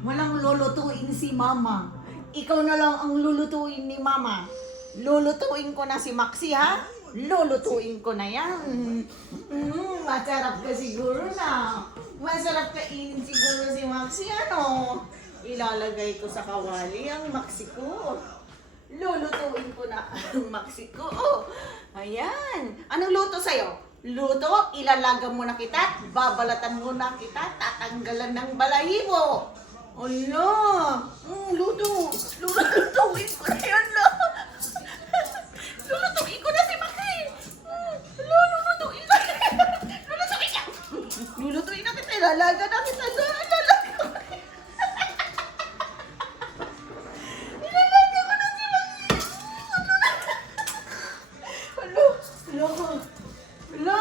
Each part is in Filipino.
Walang lulutuin si Mama. Ikaw na lang ang lulutuin ni Mama. Lulutuin ko na si Maxi, ha? Lulutuin ko na yan. Masarap ka siguro na. Masarap kainin siguro si Maxi, ano? Ilalagay ko sa kawali ang Maxi ko. Lulutuin ko na ang Maxi ko. Ayan. Anong luto sa'yo? Luto, ilalagam mo na kita, babalatan mo na kita, tatanggalan ng balahibo. Ala, luto. Lulutuin ko na yan, lo. Lulutuin ko na si Maxi. Lulutuin ko na. Lulutuin ka. Lulutuin na kita, ilalaga na kita. Ilalaga ko na. Ilalaga ko na si Maxi. Ano? Lo.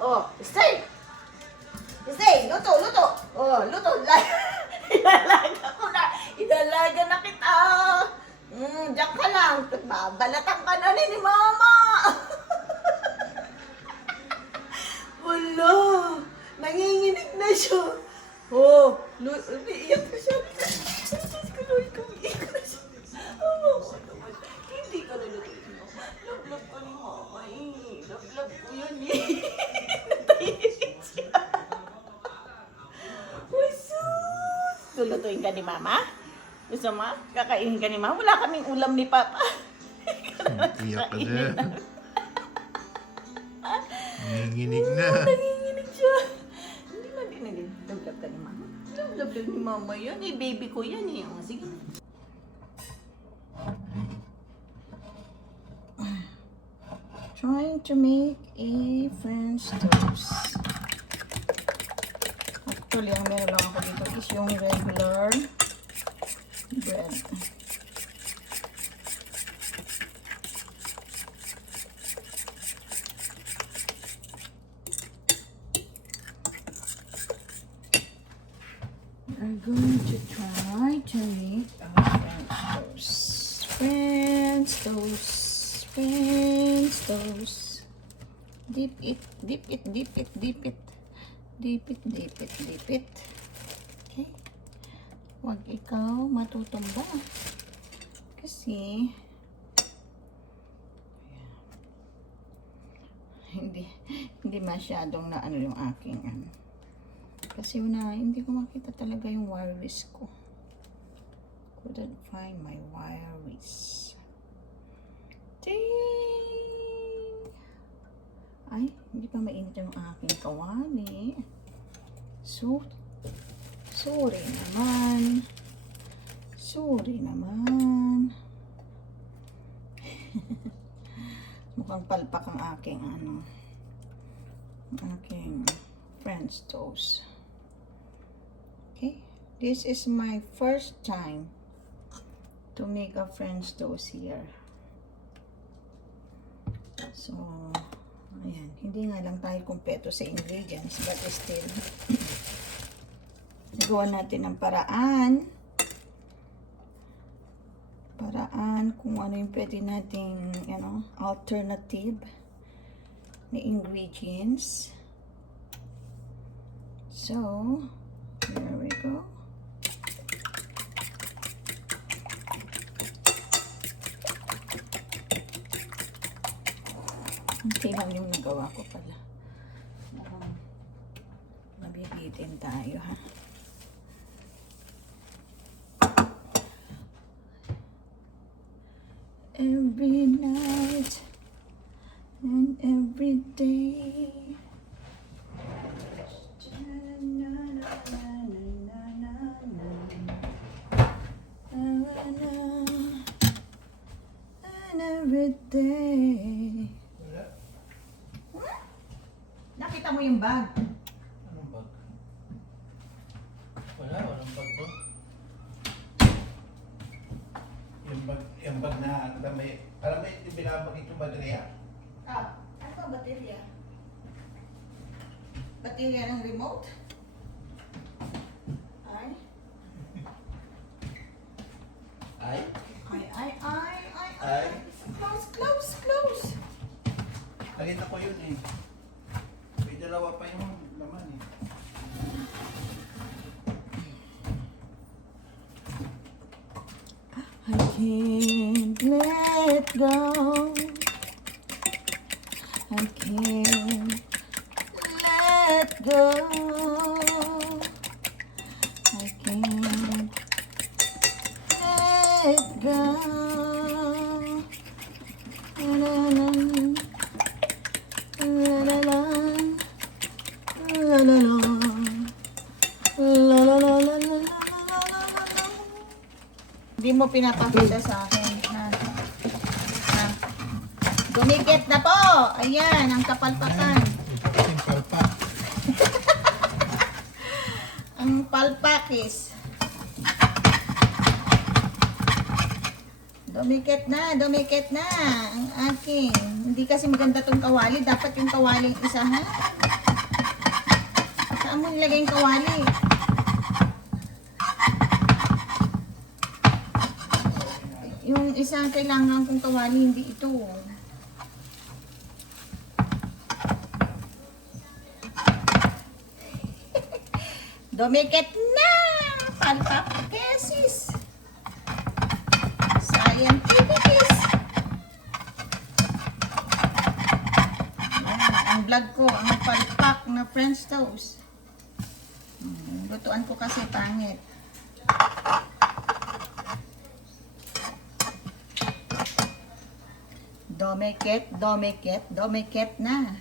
Oh, stay. Stay, luto. Oh, luto. Ilalaga ko na. Ilalaga na kita. Diyan ka lang. Babalatan ka na ni Mama. Wala. Nanginginig na siya. Oh, iiyak na siya. Kumiiyak na siya. Hindi ka lulutuin mo. Love ko ni Mama eh. Love ko yan eh. Natayinig siya. Lulutuin ka ni Mama? Gusto mo? Kakainin ka ni Mama? Wala kaming ulam ni Papa. Iyak ka din. Nanginginig na. Nanginginig siya. Hindi. Love ka ni Mama. Love ni Mama yan. Eh, baby ko yan eh. Oh, sige. Trying to make a French toast. Actually, ang meron lang ako dito is yung regular bread. I'm going to try to make a French toast. Dip it. Okay? Huwag ikaw matutumba. Kasi, hindi masyadong na ano yung aking ano. Kasi hindi ko makita talaga yung wireless ko. Couldn't find my wireless. Ding! Ay, hindi pa mainit yung aking kawali. Sorry naman. Mukhang palpak ang aking French toast. Okay, this is my first time to make a French toast here. So, ayan, hindi nga lang tayo kumpleto sa ingredients, but still, nagawa natin ang paraan kung ano yung pwede nating, alternative na ingredients. So, here we go. Okay lang yung nagawa ko pala. Mabibitin tayo, ha? Every night and every day. And every day. Nakita mo yung bag? Anong bag? Walang bag to. Yung bag na parang may binabagit yung baterya. Ano ba baterya? Baterya ng remote? Ay? Close. Nakita ko yun eh. May dalawa pa yung laman eh. I can't let go. I can't let go. I can't let go. La la la la la la la la la la la la. Hindi mo pinapakita sa akin, ha? Ha? Dumikit na po! Ayan, ang kapalpakan. Yung palpak. Ang palpakis. Dumikit na ang akin. Hindi kasi maganda tong kawali. Dapat yung kawaling isa, ha? Saan mo nilagay yung kawali? Yung isa kailangan kong kawali, hindi ito. Dumikit na! Palpakesis! Scientificus! Ang vlog ko, ang palpak na French toast. Lutuan ko kasi pangit. Domikit na.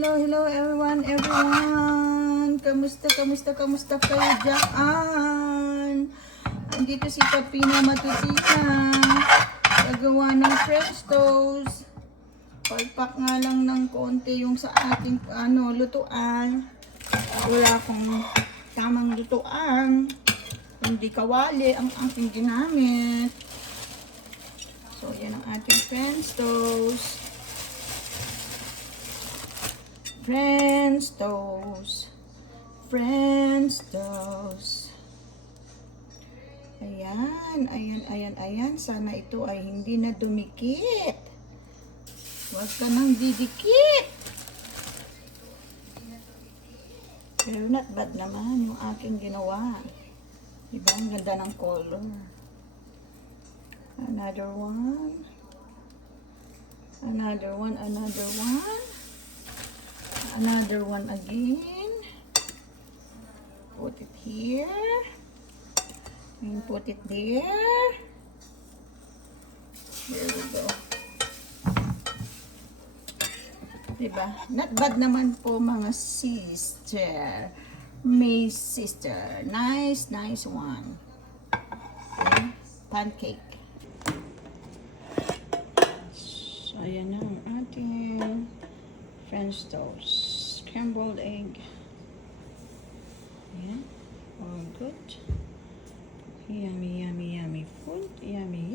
Hello, everyone. Kamusta kayo dyan? Andito si Kapina Matutika. Gagawa ng French toast. Palpak nga lang ng konti yung sa ating lutuan. Wala akong tamang lutuan. Hindi kawali ang aking ginamit. So, yan ang ating French toast. French toast. Ayan. Sana ito ay hindi na dumikit. Huwag ka nang didikit. Pero not bad naman yung aking ginawa. Diba? Ang ganda ng color. Another one. Another one again. Put it here. And put it there. There we go. Diba? Not bad naman po mga sister. My sister. Nice one. Okay. Pancake. So, ayan na ang ating French toast. Scrambled egg. Ayan. All good. Yummy food. Yummy.